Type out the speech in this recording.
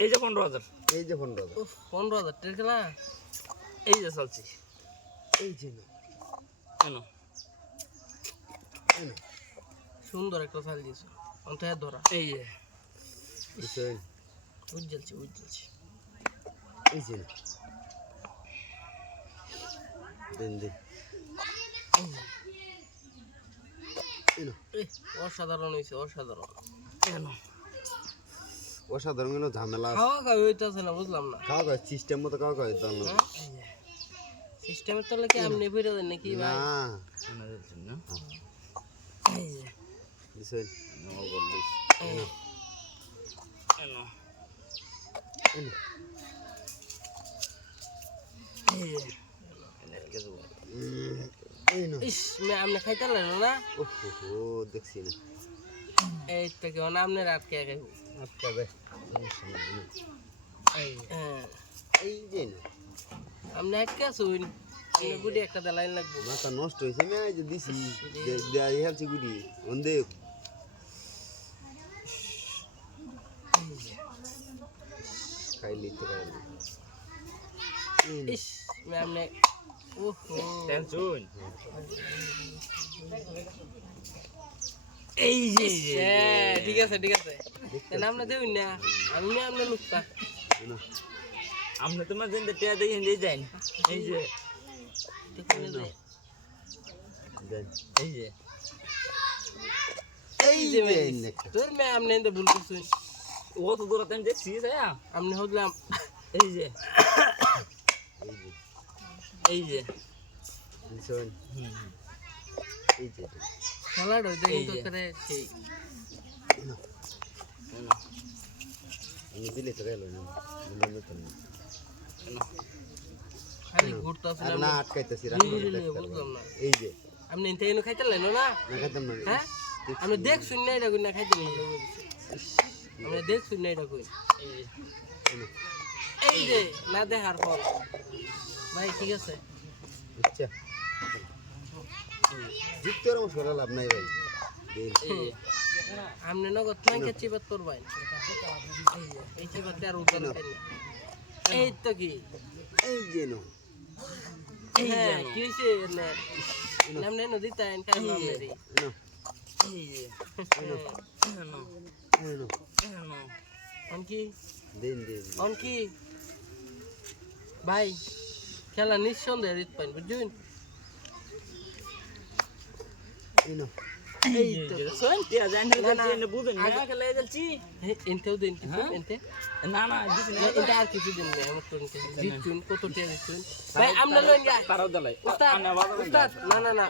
এই যে 15,000 এই যে 15,000 উফ 15,000 টাকা খেলা এই যে চলছি এই যে না কেন এই না সুন্দর একটা চাল দিয়েছো অন্তায় ধরা এই যে বুঝছেন উজ্জ্বলছি এই যে না দেন দেন এই না এই অসাধারণ হয়েছে অসাধারণ কেন অসাধারণ কোনো ঝামেলা আছে খাওয়া খাওয়া হইতেছে না বুঝলাম না খাওয়া খাওয়া সিস্টেম মতো খাওয়া খাওয়া দিতে হবে না। সিস্টেমের তলে কি আপনি ফিরে দেন নাকি না ভাই কেন দিচ্ছেন না এই যে বুঝছেন নো বললিস এই, কেন এই না এই যে এনে দেবো এই না ইস মে আপনি খাইতে লাগলো না ওহো দেখছি না এই তো কেউ না আপনার আটকে খাইব আটকা বে সমস্যা নেই এই হ্যাঁ এই যে না আপনি আটকে শুন আপনি গুটি একটা দেলাইন লাগবো মাথা নষ্ট হয়েছে আমি এই যে দিছি দেয় হেলছি গুড়ি অন্ধে খাইলি তো খাইলি ইস মে আপনি ওহো টেনশন এই যে হ্যাঁ ঠিক আছে তাহলে আপনি দেবেন না আমি না আপনার লুকটা না আপনি তোমার দিন টিয়া দিয়ে হিন্দি যান এই যে দেখুন এই যে দেন এই যে এই যে তোর মে আপনি এতে ভুল করছেন ও তো দূরে তেন দেখছি তাইয়া আপনি হদলাম এই যে এই যে এই যে বুঝছেন এই যে খেলাটা হইতে এই কিন্তু যে। করে সেই না কেন আমি দিলে তো গেল না বললাম তো না কেন খালি ঘুরতে আর আসলে না আটকাইতেছি বুঝলাম না এই যে আপনি এতে এনে খাইতে লাগলো না না খাইতাম না হ্যাঁ আপনি দেখ শুন না এটা কই না খাইতে নি আপনি দেখ শুন না এটা কই এই যে এই যে না দেখার ফল ভাই ঠিক আছে আচ্ছা জিততে আর মশলা লাভ নাই ভাই দেন এই যে আপনি নগদ মাইকে চিবাত করবেন এই চিবাতে আর উদ্ধার হইতেন না এই তো কি এই যে নো হ্যাঁ কি হইছে না নামনে নদী তাইন কাই নামনে রে নো এই যে কেন এই নো কেন অন কি দেন দেন অন কি ভাই খেলা নিঃসন্দেহে জিত পাইন বুঝছেন এই নো এই তো সোন টিয়া জান না, না। না বুঝেন না খেলে যাচ্ছি এনতেও দিন কিছু হ্যাঁ? এনতে না না দিছি না এটা আর কিছু দিন নেই আমার তো জিতুন কত টিয়া জিতুন ভাই আমরা লইন গা তারাও দালাই উস্তাদ উস্তাদ না